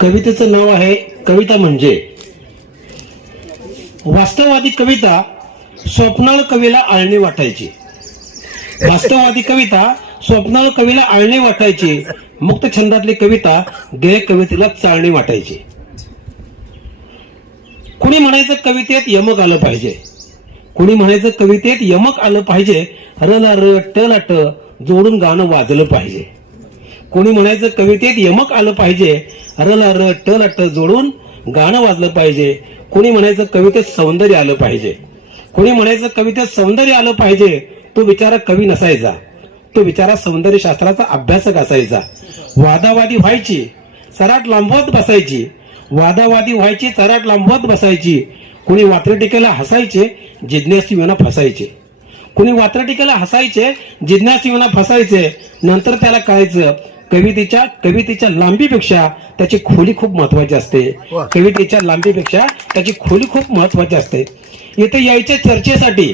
कवितेचं नाव आहे कविता म्हणजे. वास्तववादी कविता स्वप्नाळ कवीला आळणी वाटायची. वास्तववादी कविता स्वप्नाळ कवीला आळणी वाटायची. मुक्त छंदातली कविता देय कवितेला चाळणी वाटायची. कुणी म्हणायचं कवितेत यमक आलं पाहिजे? कुणी म्हणायचं कवितेत यमक आलं पाहिजे र ला र ट ला ट जोडून गाणं वाजलं पाहिजे. कोणी म्हणायचं कवितेत यमक आलं पाहिजे र ला र ट ला ट जोडून गाणं वाजलं पाहिजे. कोणी म्हणायचं कवितेत सौंदर्य आलं पाहिजे. कोणी म्हणायचं कवितेत सौंदर्य आलं पाहिजे तो बिचारा कवी नसायचा. तो बिचारा सौंदर्य शास्त्राचा अभ्यासक असायचा. वादावादी व्हायची सराट लांबवत बसायची. वादावादी व्हायची चराट लांबवत बसायची. कुणी वात्रटिकेला हसायचे जिज्ञासी विना फसायचे. कुणी वात्रटिकेला हसायचे जिज्ञासी विना फसायचे. नंतर त्याला कळायचं कवितेच्या कवितेच्या लांबीपेक्षा त्याची खोली खूप महत्वाची असते. कवितेच्या लांबीपेक्षा त्याची खोली खूप महत्वाची असते. इथे यायच्या चर्चेसाठी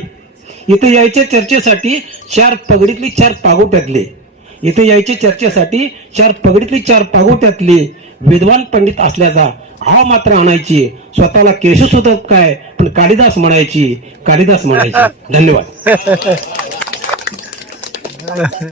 इथे यायच्या चर्चेसाठी चार पगडीतली चार पागोट्यातली. इथे यायचे चर्चेसाठी चार पगडीतली चार पागोट्यातली विद्वान पंडित असल्याचा हा मात्र आणायची. स्वतःला केश सुतत काय? पण कालिदास म्हणायची कालिदास म्हणायची. धन्यवाद.